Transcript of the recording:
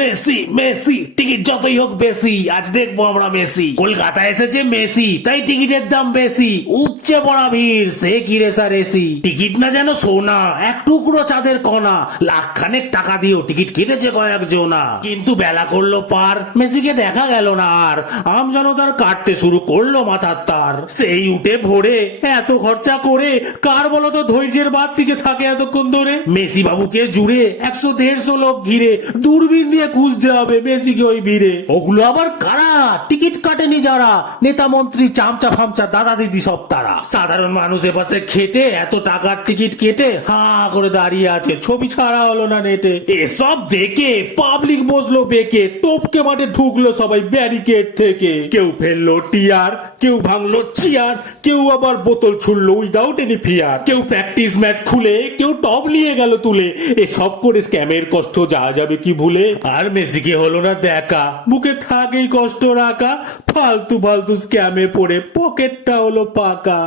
Messi Messi ticket যতই হোক বেশি, আজ দেখবো আমরা মেসি। কলকাতা এসেছে মেসি, তাই টিকিটের দাম বেশি। উপচে পড়া ভিড়, সে কি রেসার এসি। টিকিট না যেন সোনা, এক টুকরো চাঁদের কণা। লাখখানেক টাকা দিয়েও টিকিট কেটেছে কয়েকজনা, কিন্তু বেলা করলো পার, মেসিকে দেখা গেল না আর। আম জনতার কাটতে শুরু করলো মাথার তার। সেই উঠে ভোরে এত খরচা করে কার বলতো ধৈর্যের বাদ থেকে থাকে এতক্ষণ ধরে। মেসি বাবুকে জুড়ে 100-150 লোক ঘিরে, দূরবীন দিয়ে খুঁজতে হবে মেসিকে ওই ভিড়ে। ওগুলো আবার কারা? টিকিট কাটেনি যারা, নেতা মন্ত্রী চামচা ফামচা দাদা দিদি সব তারা। সাধারণ মানুষের পাশে খেটে এত টাকার টিকিট কেটে হা করে দাঁড়িয়ে আছে, ছবি ছাড়া হলো না নেটে। এসব দেখে পাবলিক বসলো বেঁকে, টপকে মাঠে ঢুকলো সবাই ব্যারিকেড থেকে। কেউ ফেললো টিয়ার, কেউ ভাঙলো চেয়ার, কেউ আবার বোতল ছুড়লো উইদাউট এনি ফিয়ার। কেউ প্র্যাকটিস ম্যাট খুলে, কেউ টপ নিয়ে গেল তুলে। এসব করে স্ক্যামের কষ্ট যাওয়া যাবে কি ভুলে। আর মেসিকে হলো না দেখা, বুকে থাকেই কষ্ট রাখা। ফালতু ফালতু স্ক্যামে পড়ে পকেটটা হলো পাকা।